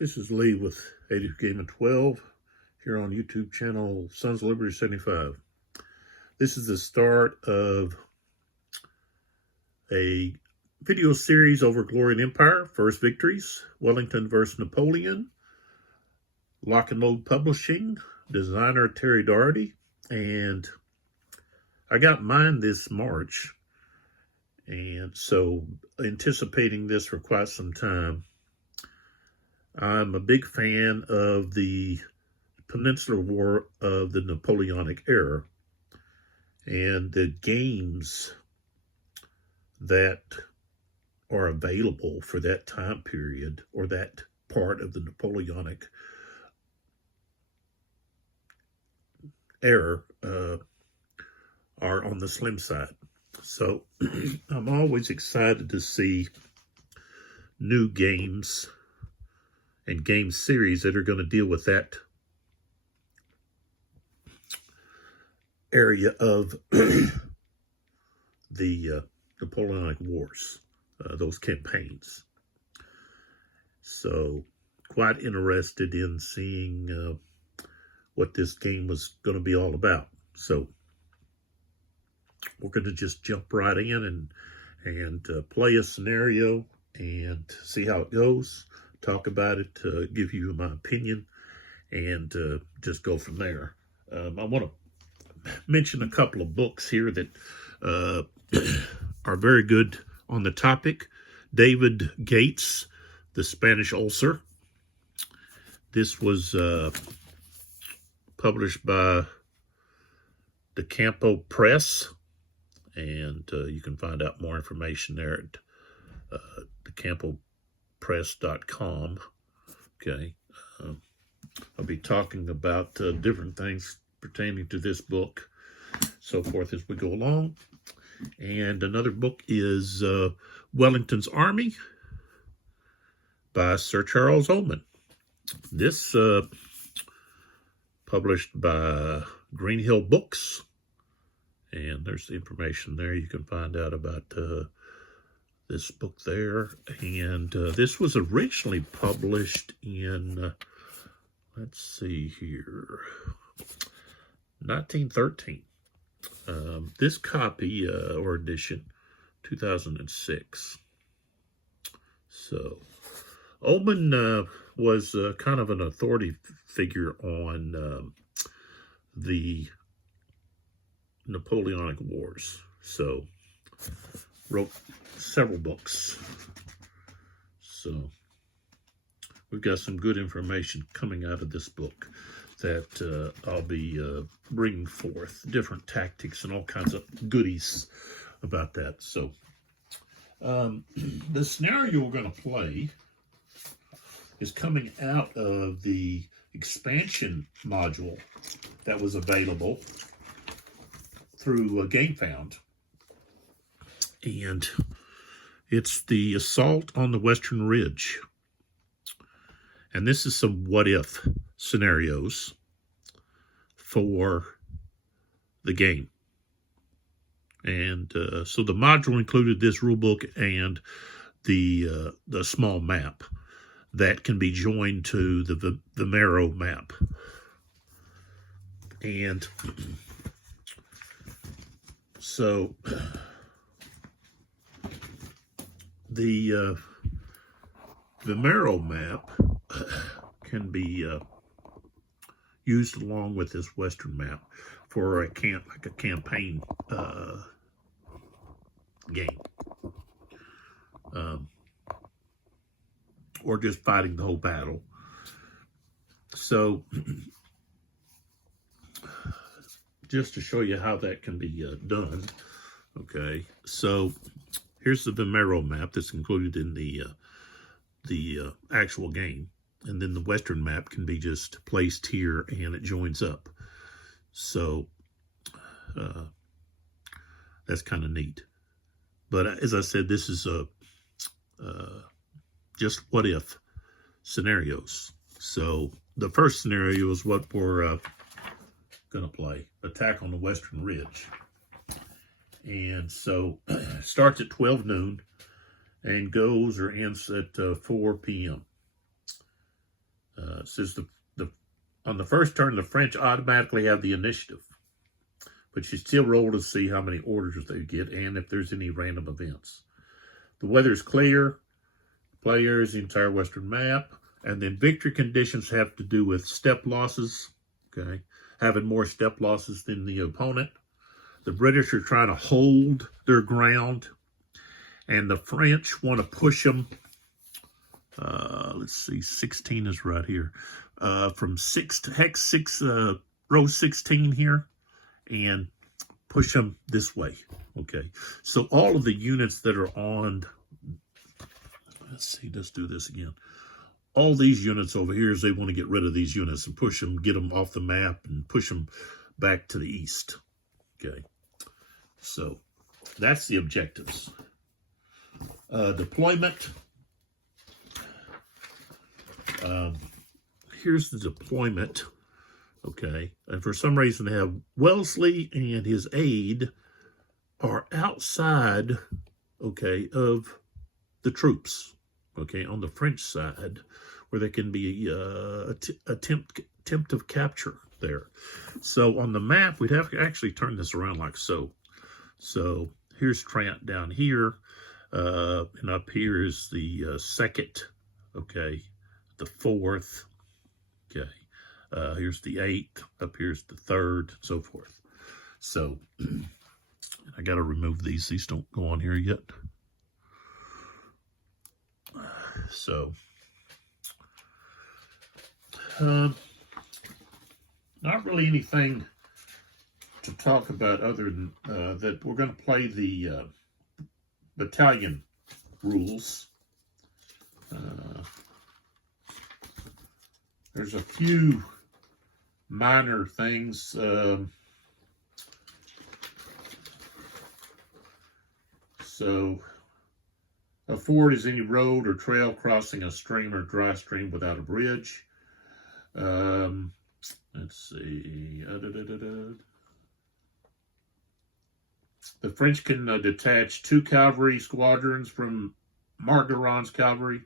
This is Lee with 80 Gaming 12 here on YouTube channel Sons of Liberty 75. This is the start of a video series over Glory and Empire, First Victories, Wellington versus Napoleon, Lock and Load Publishing, designer Terry Doherty, and I got mine this March, and so anticipating this for quite some time. I'm a big fan of the Peninsular War of the Napoleonic era and the games that are available for that time period or that part of the Napoleonic era are on the slim side. So I'm always excited to see new games and game series that are going to deal with that area of the Napoleonic Wars, those campaigns. So quite interested in seeing what this game was going to be all about. So we're going to just jump right in and play a scenario and see how it goes. Talk about it, give you my opinion, and just go from there. I want to mention a couple of books here that are very good on the topic. David Gates, The Spanish Ulcer. This was published by the Campo Press, and you can find out more information there at thecampopress.com. Okay. I'll be talking about different things pertaining to this book, so forth as we go along. And another book is Wellington's Army by Sir Charles Oldman. This published by Greenhill Books, and there's the information there. You can find out about this book there. And this was originally published in, let's see here, 1913. This copy or edition, 2006. So Oldman was kind of an authority figure on the Napoleonic Wars. So wrote several books. So we've got some good information coming out of this book that I'll be bringing forth, different tactics and all kinds of goodies about that. So the scenario we're going to play is coming out of the expansion module that was available through GameFound. And it's the Assault on the Western Ridge. And this is some what-if scenarios for the game. And so the module included this rulebook and the small map that can be joined to the Vimero map. And so the Vimero map can be used along with this Western map for a campaign game, or just fighting the whole battle. So just to show you how that can be done, okay, so here's the Vimero map that's included in the actual game. And then the Western map can be just placed here and it joins up. So that's kind of neat. But as I said, this is just what if scenarios. So the first scenario is what we're going to play, Attack on the Western Ridge. And so starts at 12 noon and goes or ends at 4 p.m. It says on the first turn, the French automatically have the initiative, but you still roll to see how many orders they get and if there's any random events. The weather's clear, players, the entire Western map, and then victory conditions have to do with step losses, okay, having more step losses than the opponent. The British are trying to hold their ground, and the French want to push them. Let's see, 16 is right here. From 6 to hex 6, row 16 here, and push them this way. Okay, so all of the units that are on, let's see, let's do this again. All these units over here is they want to get rid of these units and push them, get them off the map and push them back to the east. Okay, so that's the objectives. Deployment. Here's the deployment. Okay, and for some reason they have Wellesley and his aide are outside, okay, of the troops, okay, on the French side, where there can be attempt of capture there. So on the map, we'd have to actually turn this around like so. So here's Trent down here, and up here is the second, okay, the fourth, okay. Here's the 8th, up here's the 3rd, so forth. So, I got to remove these. These don't go on here yet. So, not really anything to talk about other than that we're going to play the battalion rules. There's a few minor things. So, a ford is any road or trail crossing a stream or dry stream without a bridge. Let's see. The French can detach 2 cavalry squadrons from Margueron's cavalry,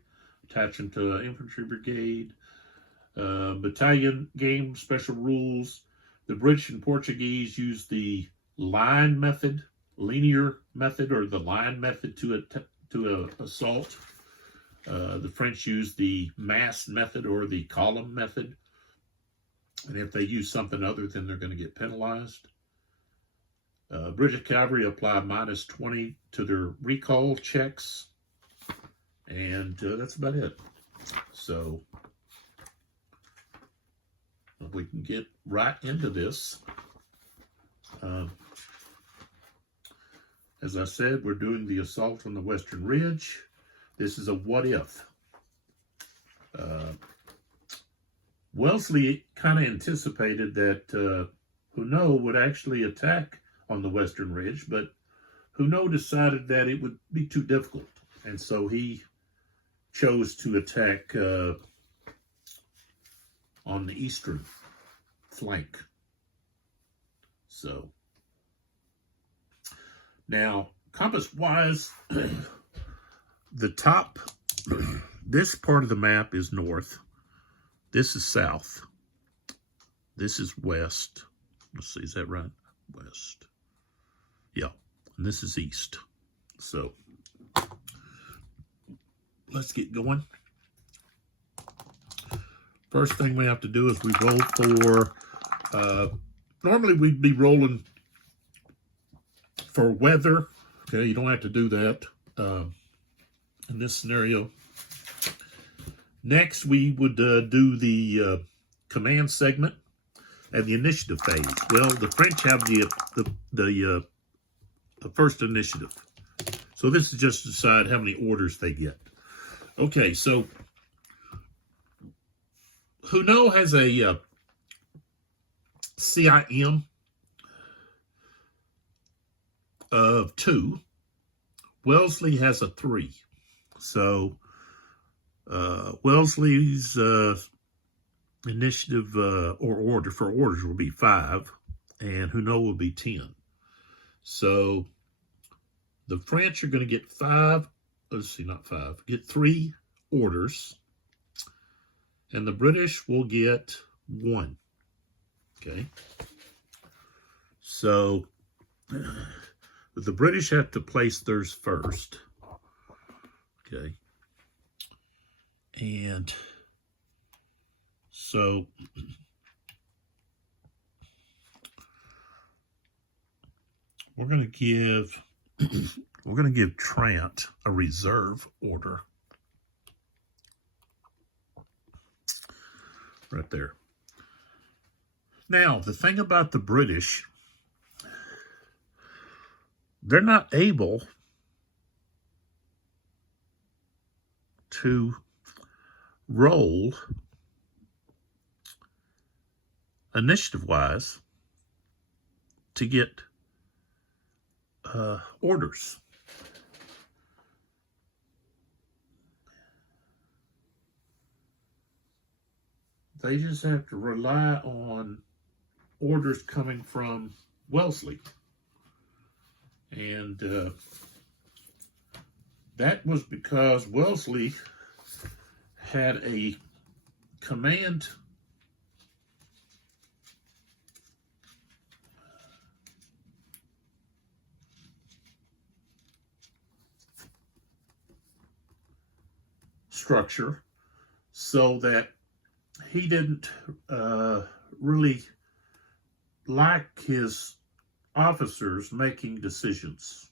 attach them to an infantry brigade. Battalion game special rules. The British and Portuguese use the line method, linear method, or the line method to assault. The French use the mass method or the column method. And if they use something other, then they're going to get penalized. British cavalry apply -20 to their recall checks. And that's about it. So we can get right into this. As I said, we're doing the assault on the Western Ridge. This is a what if. Wellesley kind of anticipated that Huneau would actually attack on the Western Ridge, but Huneau decided that it would be too difficult, and so he chose to attack on the eastern flank. So now, compass-wise, the top, this part of the map is north. This is south. This is west. Let's see, is that right? West. Yeah, and this is east. So let's get going. First thing we have to do is we roll for, normally we'd be rolling for weather. Okay, you don't have to do that in this scenario. Next, we would do the command segment and the initiative phase. Well, the French have the first initiative. So this is just to decide how many orders they get. Okay, so Huneau has a CIM of 2. Wellesley has a 3. So Wellesley's initiative or order for orders will be 5, and Huneau will be 10. So the French are going to get 5. Let's see, not 5. Get 3 orders. and the British will get 1. Okay. So the British have to place theirs first. Okay. And so we're going to give Trant a reserve order right there. Now, the thing about the British, they're not able to roll initiative-wise to get orders. They just have to rely on orders coming from Wellesley. And that was because Wellesley had a command structure, so that he didn't really like his officers making decisions.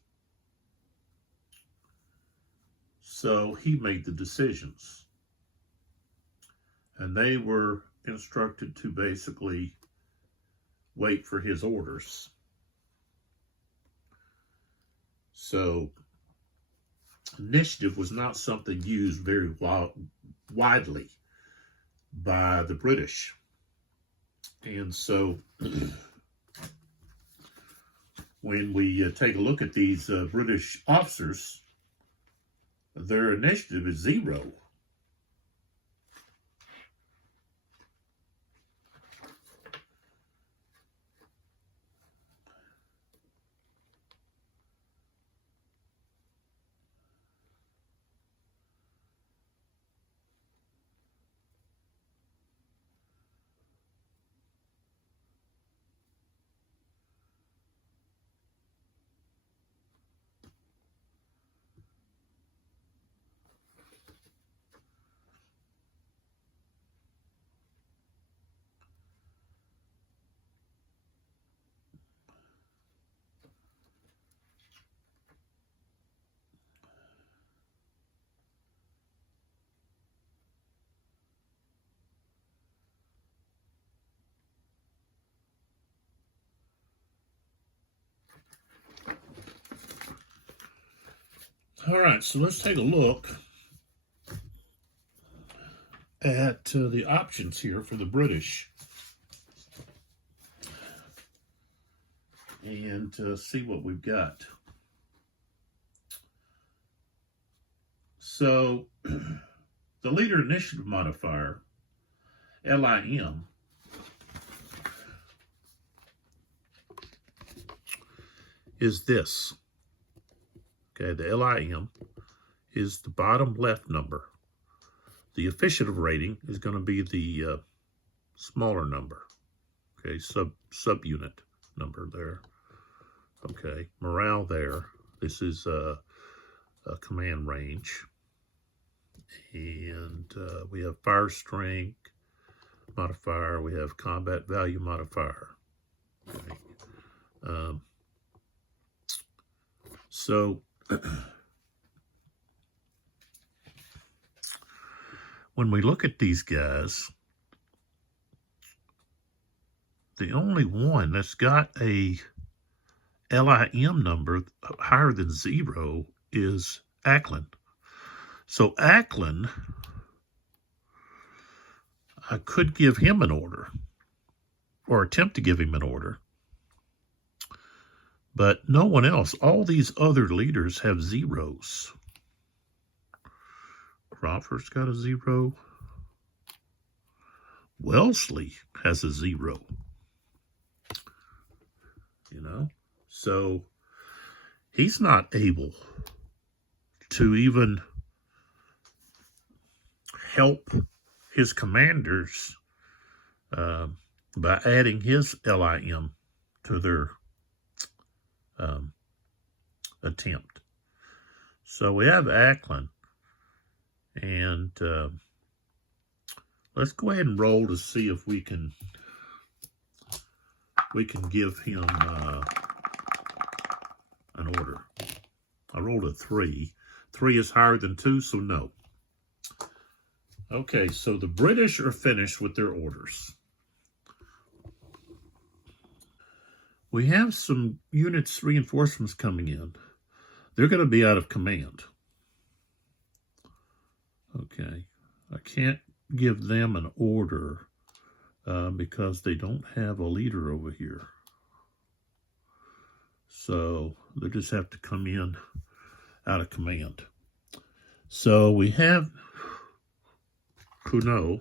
So he made the decisions. And they were instructed to basically wait for his orders. So initiative was not something used very widely by the British. And so when we take a look at these British officers, their initiative is 0. All right, so let's take a look at the options here for the British and see what we've got. So the leader initiative modifier, LIM, is this. Okay, the LIM is the bottom left number. The efficiency rating is going to be the smaller number. Okay, subunit number there. Okay, morale there. This is a command range. And we have fire strength modifier. We have combat value modifier. Okay. So when we look at these guys, the only one that's got a LIM number higher than 0 is Ackland. So Ackland, I could give him an order or attempt to give him an order. But no one else, all these other leaders have 0s. Crawford's got a 0. Wellesley has a 0. You know, so he's not able to even help his commanders by adding his LIM to their attempt. So we have Ackland, and let's go ahead and roll to see if we can give him an order. I rolled a 3. 3 is higher than 2, so no. Okay, so the British are finished with their orders. We have some units, reinforcements coming in. They're going to be out of command. Okay, I can't give them an order because they don't have a leader over here. So they just have to come in out of command. So we have Kuno.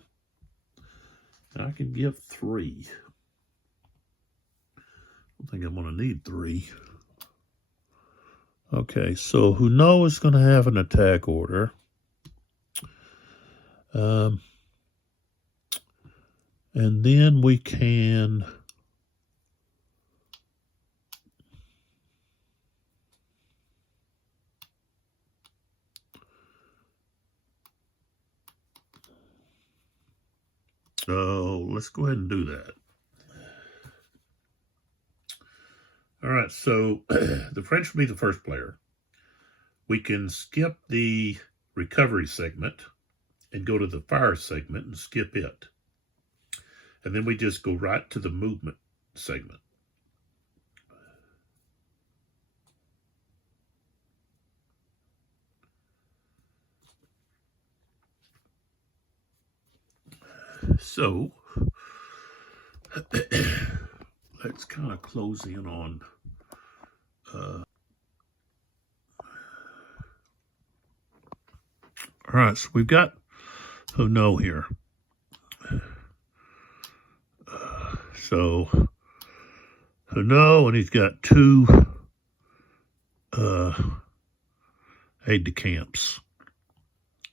I can give 3. I think I'm going to need 3. Okay, so Huno is going to have an attack order. And then we can so let's go ahead and do that. All right, so the French will be the first player. We can skip the recovery segment and go to the fire segment and skip it. And then we just go right to the movement segment. So let's kind of close in on all right, so we've got Huno here. So Huno, and he's got 2 aide-de-camps.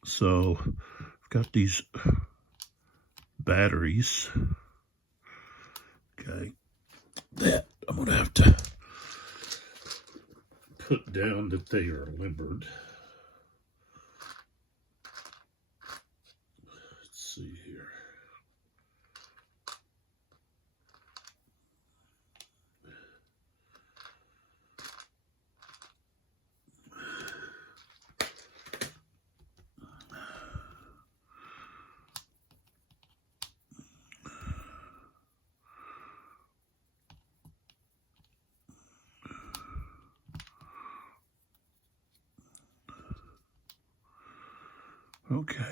So we've got these batteries. Okay, that I'm going to have to put down that they are limbered. Let's see here. Okay.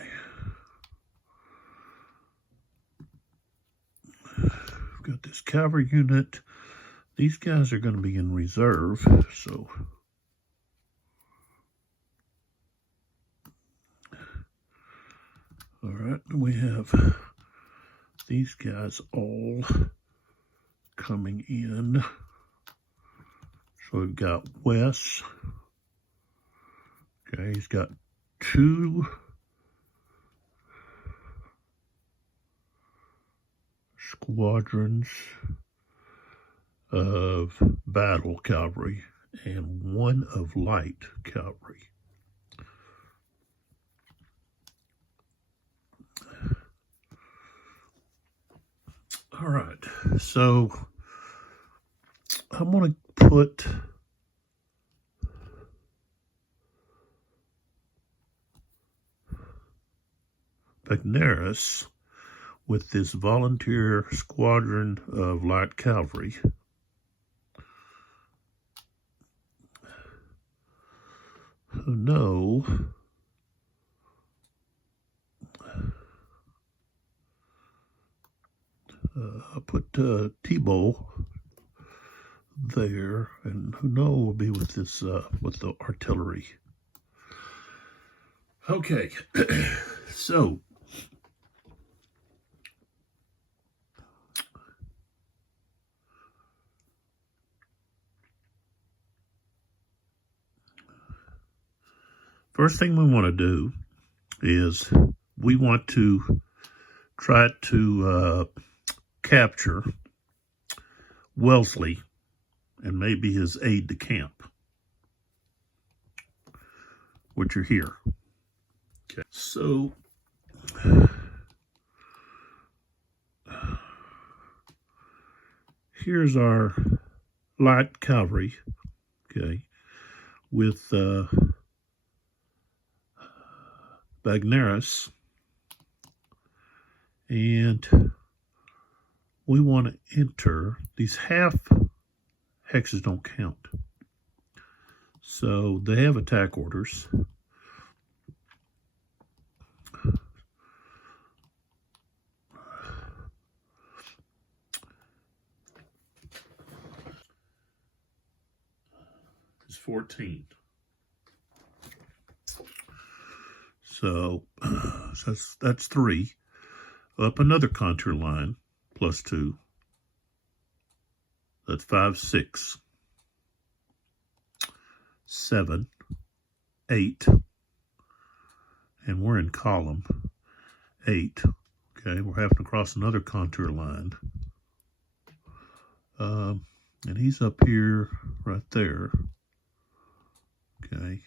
We've got this cavalry unit. These guys are going to be in reserve, so all right, we have these guys all coming in. So we've got Wes. Okay, he's got 2 squadrons of battle cavalry and 1 of light cavalry. All right, so I'm going to put Bagneris with this volunteer squadron of light cavalry. No. I'll put Thibault there, and Huno will be with this with the artillery. Okay, so first thing we want to do is we want to tried to capture Wellesley and maybe his aide-de-camp, which are here. Okay, so here's our light cavalry, okay, with Bagneris, and we want to enter. These half hexes don't count, so they have attack orders. It's 14. So that's 3. Up another contour line, plus 2. That's 5, 6, 7, 8. And we're in column 8. Okay, we're having to cross another contour line. And he's up here, right there. Okay.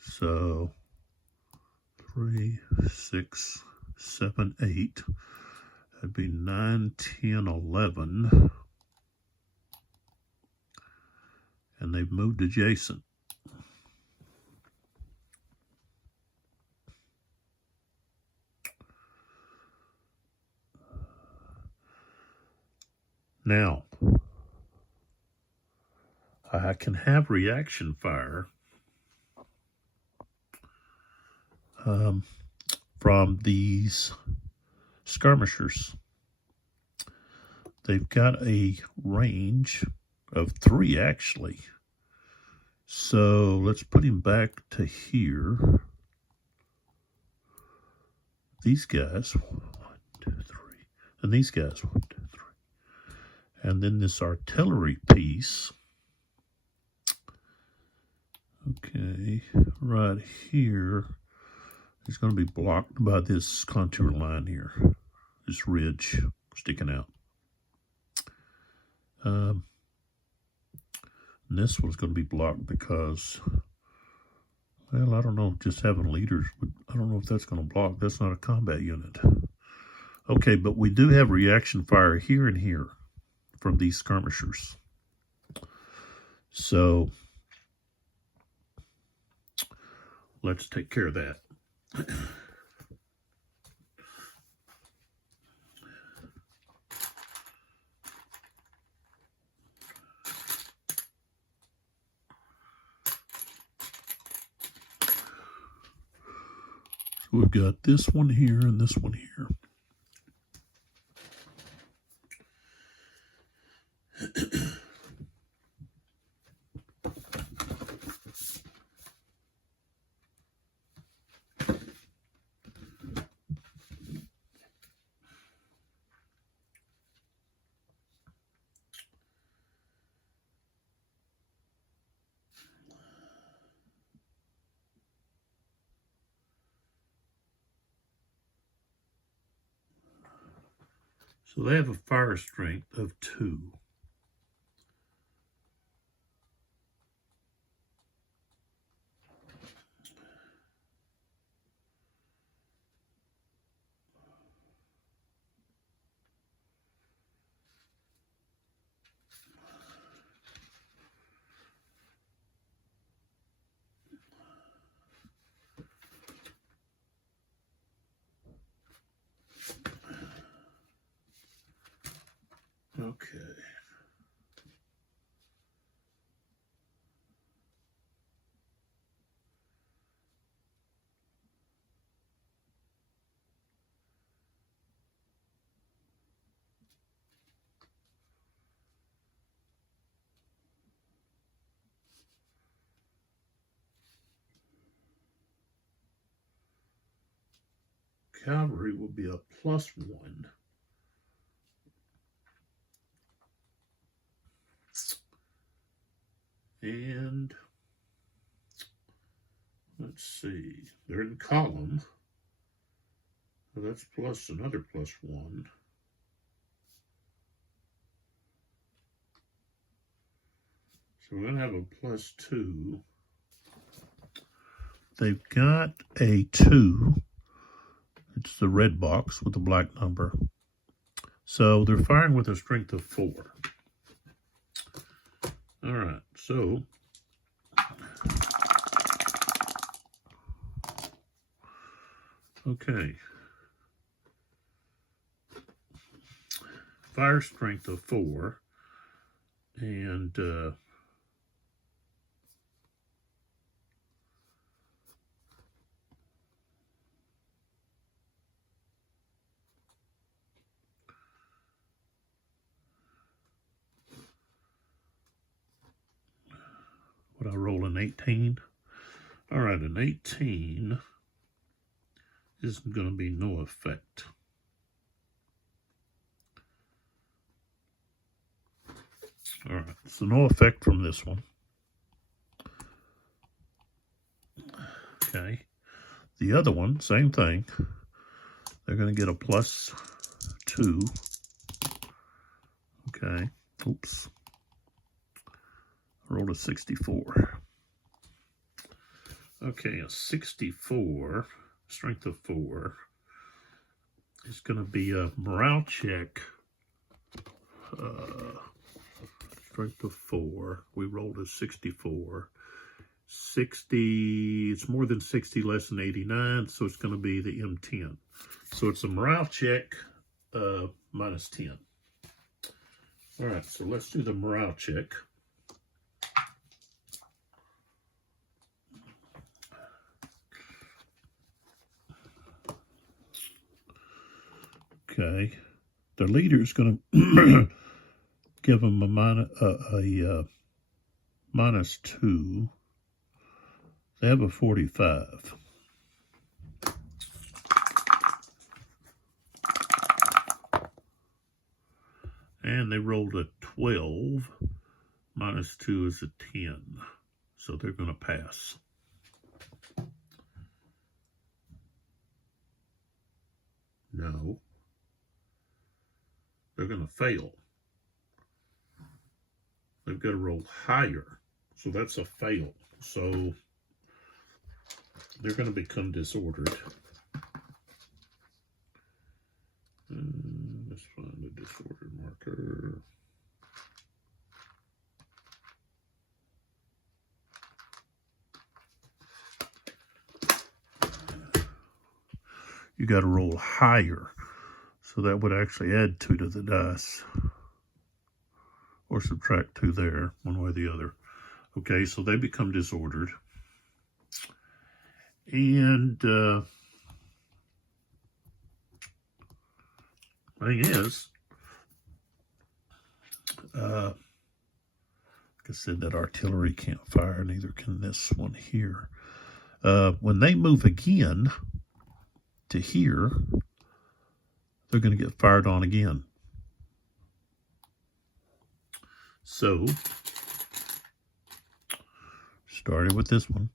So 3, 6, 7, 8. That'd be 9, 10, 11. And they've moved adjacent. Now, I can have reaction fire from these skirmishers. They've got a range of 3, actually. So let's put him back to here. These guys, 1, 2, 3. And these guys, 1, 2, 3. And then this artillery piece, okay, right here is going to be blocked by this contour line here, this ridge sticking out. And this one's going to be blocked because, well, I don't know, just having leaders, I don't know if that's going to block. That's not a combat unit. Okay, but we do have reaction fire here and here from these skirmishers. So let's take care of that. So we've got this one here and this one here. So they have a fire strength of 2. Okay. Cavalry will be a +1. And let's see, they're in column. So that's plus another +1. So we're going to have a +2. They've got a 2. It's the red box with the black number. So they're firing with a strength of 4. All right, so okay. Fire strength of 4. And would I roll an 18? All right, an 18 is going to be no effect. All right, so no effect from this one. Okay, the other one, same thing. They're going to get a +2. Okay, oops. I rolled a 64. Okay, a 64, strength of 4, is going to be a morale check. Strength of 4. We rolled a 64. 60, it's more than 60, less than 89, so it's going to be the M10. So it's a morale check, -10. All right, so let's do the morale check. Okay, the leader is going to give them a -2. They have a 45. And they rolled a 12. -2 is a 10. So they're going to pass. No. They're going to fail. They've got to roll higher. So that's a fail. So they're going to become disordered. Let's find the disordered marker. You got to roll higher. So that would actually add 2 to the dice. Or subtract 2 there, one way or the other. Okay, so they become disordered. And thing is, like I said, that artillery can't fire, neither can this one here. When they move again to here, they're going to get fired on again. So, starting with this one,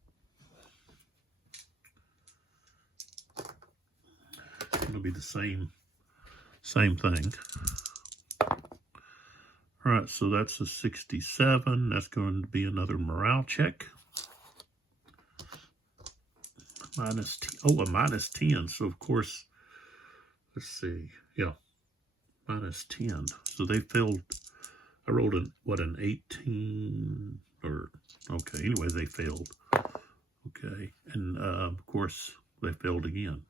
it's going to be the same thing. All right, so that's a 67. That's going to be another morale check. A -10. So, of course, let's see. Yeah, -10. So they failed. I rolled an 18 or, okay, anyway, they failed. Okay, and of course, they failed again.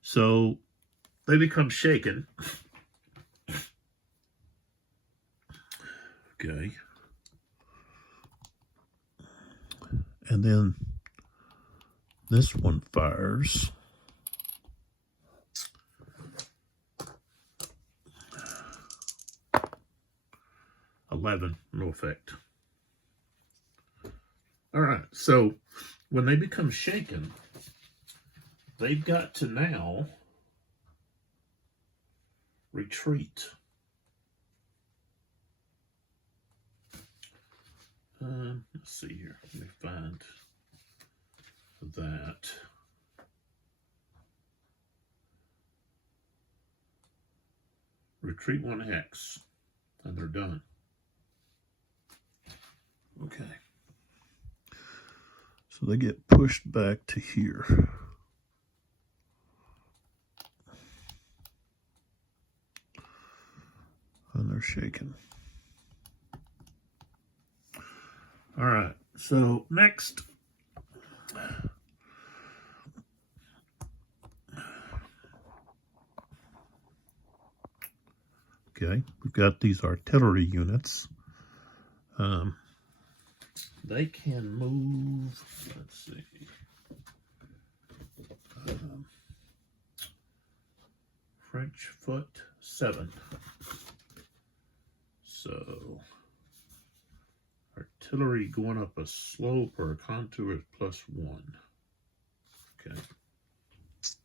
So they become shaken. Okay. And then this one fires. $11, no effect. All right, so when they become shaken, they've got to now retreat. Let's see here. Let me find that. retreat 1 hex, and they're done. Okay. So they get pushed back to here. And they're shaking. All right, so next, okay, we've got these artillery units. They can move, let's see, French foot 7. So artillery going up a slope or a contour is +1. Okay. So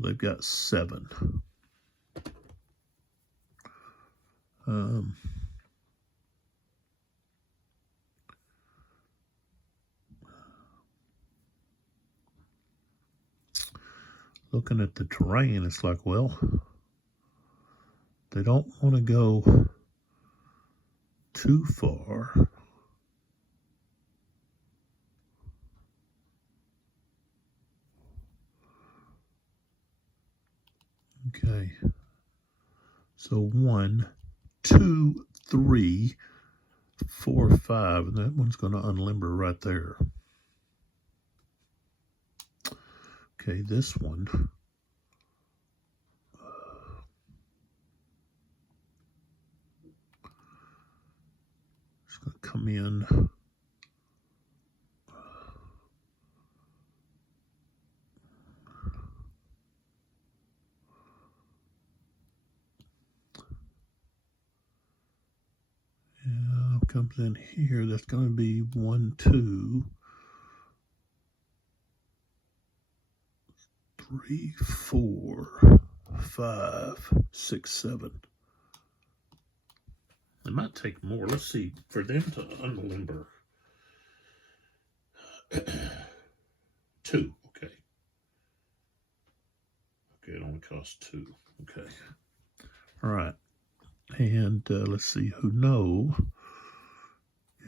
they've got 7. Looking at the terrain, it's like, well, they don't want to go too far. Okay. So 1, 2, 3, 4, 5, and that one's going to unlimber right there. Okay, this one. It's going to come in. Yeah, comes in here. That's going to be 1, 2, 3, 4, 5, 6, 7. It might take more. Let's see, for them to unlimber. 2, okay. Okay, it only costs 2. Okay. All right. And let's see, who know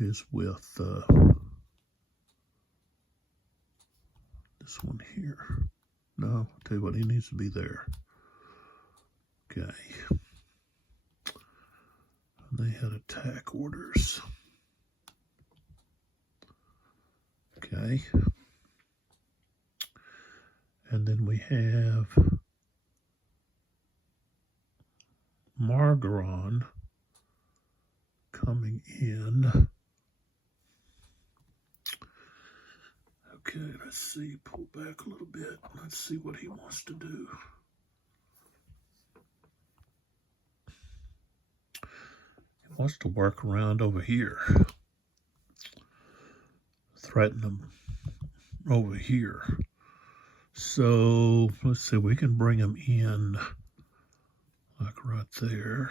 is with this one here. No, I'll tell you what, he needs to be there. Okay. They had attack orders. Okay. And then we have Margaron coming in. Okay, let's see, pull back a little bit. Let's see what he wants to do. He wants to work around over here. Threaten them over here. So let's see, we can bring him in like right there.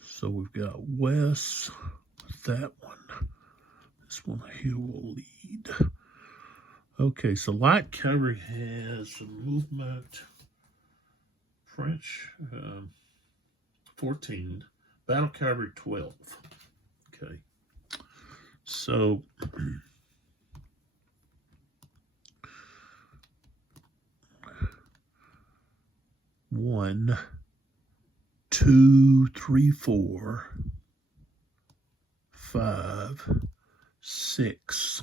So we've got Wes with that one. This one here will lead. Okay, so light cavalry has some movement. French 14, battle cavalry 12. Okay, so one, 2, 3, 4, 5, 6,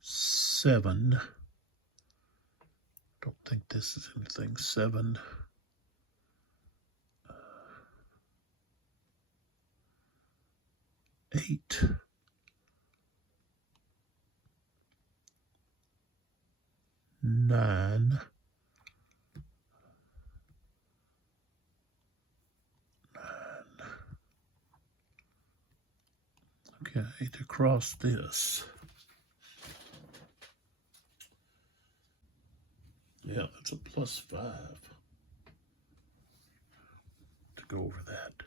7. Don't think this is anything. 7. 8. 9. 9. Okay, to cross this. Yeah, that's a +5 to go over that.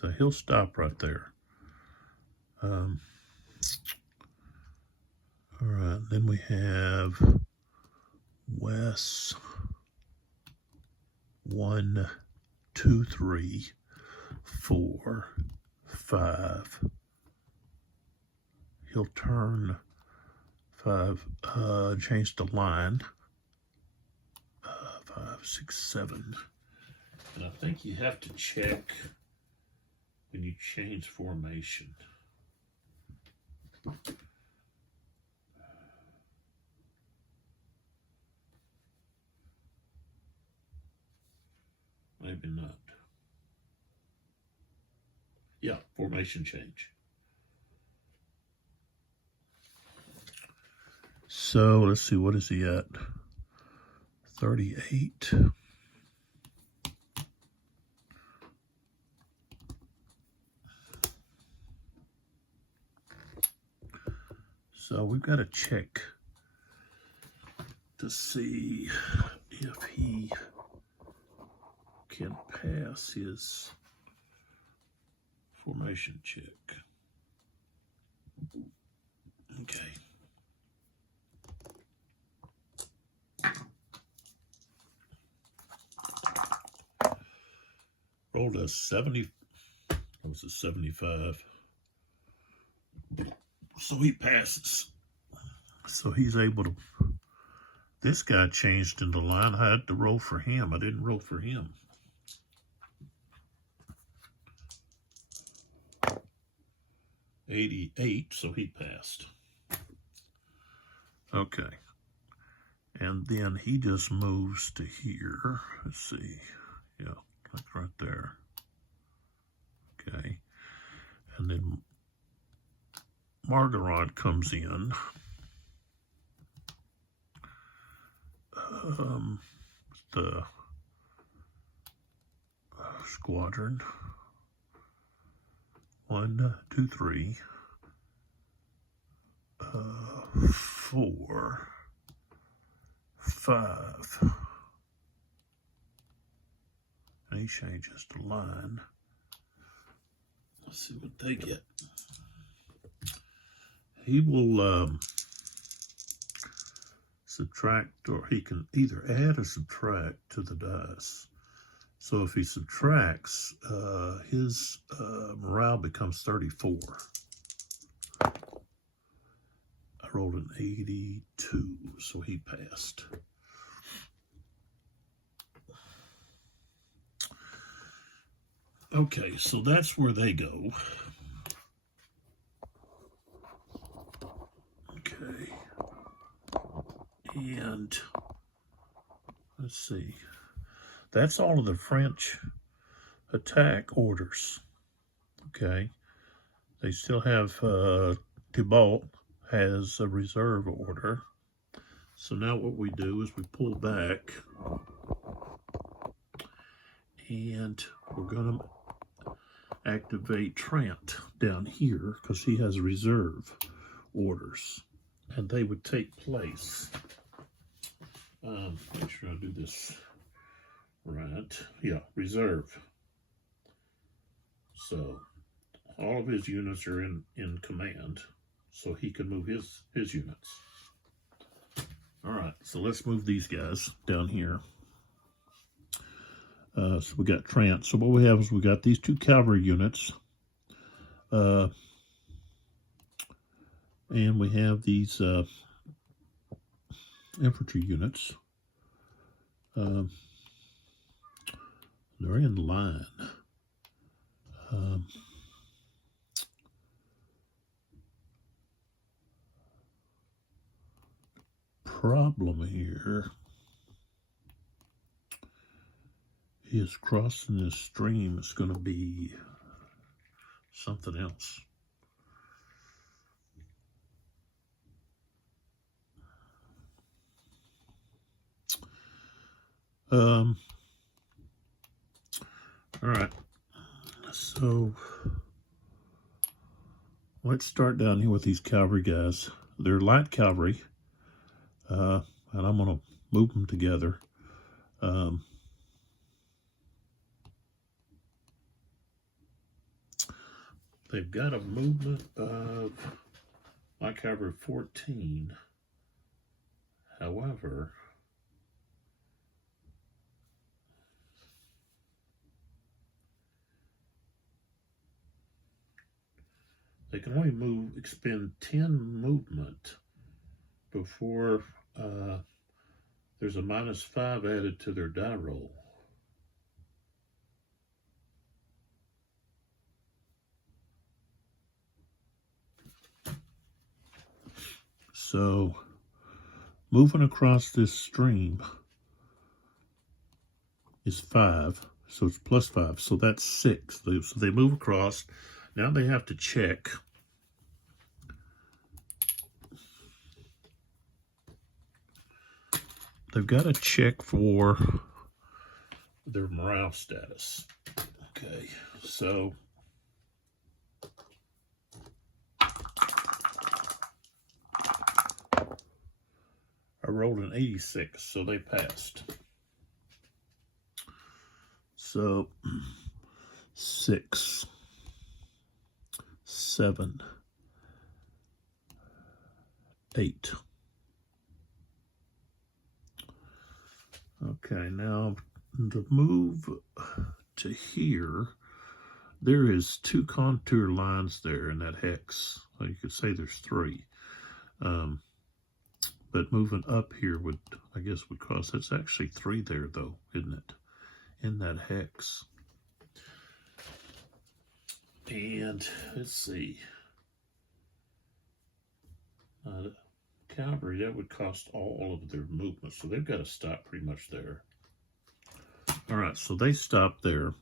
So he'll stop right there. All right, then we have Wes 1, 2, 3, 4, 5. He'll turn 5, change the line. 5, 6, 7. And I think you have to check when you change formation. Maybe not. Yeah, formation change. So let's see, what is he at? 38. So we've got to check to see if he can pass his formation check. Okay. Rolled a 70. That was a 75. So he passes. So he's able to. This guy changed in the line. I had to roll for him. I didn't roll for him. $88, so he passed. Okay. And then he just moves to here. Let's see. Yeah, like right there. Okay. And then Margaret comes in. The squadron. 1, 2, 3, 4, 5. And he changes the line. Let's see what they get. He will subtract, or he can either add or subtract to the dice. So if he subtracts, his morale becomes 34. I rolled an 82, so he passed. Okay, so that's where they go. Okay. And let's see. That's all of the French attack orders. Okay. They still have Thibault has a reserve order. So now what we do is we pull back and we're going to activate Trant down here because he has reserve orders and they would take place. Make sure I do this right. Yeah, reserve. So all of his units are in command, so he can move his units. All right, so let's move these guys down here. So we got Trant. So what we have is we got these 2 cavalry units. And we have these infantry units. They're in line. Problem here is crossing this stream is going to be something else. All right, so let's start down here with these cavalry guys. They're light cavalry, and I'm going to move them together. they've got a movement of my cavalry 14. However, they can only expend 10 movement before there's a -5 added to their die roll. So, moving across this stream is 5, so it's +5, so that's 6. So they move across. Now they have to check. They've got to check for their morale status. Okay, so I rolled an 86, so they passed. So 6, 7, 8. Okay, now the move to here, there is 2 contour lines there in that hex. So you could say there's 3. But moving up here would, I guess, would cause, that's actually 3 there though, isn't it? In that hex. And let's see. Cavalry, that would cost all of their movement, so they've got to stop pretty much there. All right, so they stop there.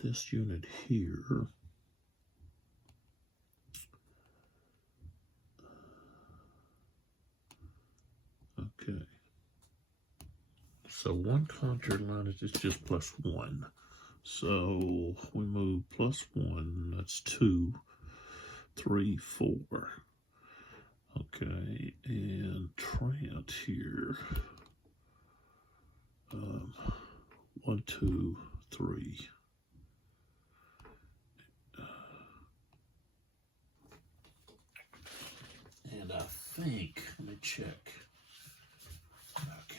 This unit here, okay. So 1 contour line is just +1. So we move +1, that's 2, 3, 4. Okay, and Trant here. 1, 2, 3. And I think, let me check. Okay.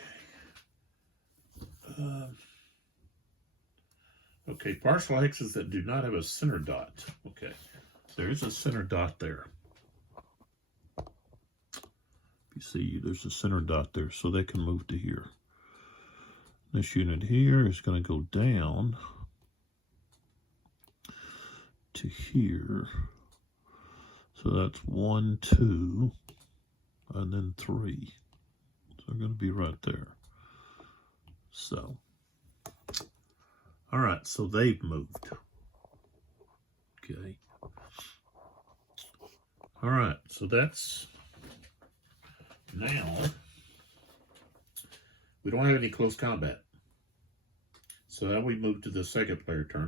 Okay, partial hexes that do not have a center dot. Okay, there is a center dot there. You see, there's a center dot there, so they can move to here. This unit here is going to go down to here. So that's 1, 2, and then 3. So they're going to be right there. So, all right, so they've moved. Okay. All right, so that's now. We don't have any close combat. So now we move to the second player turn.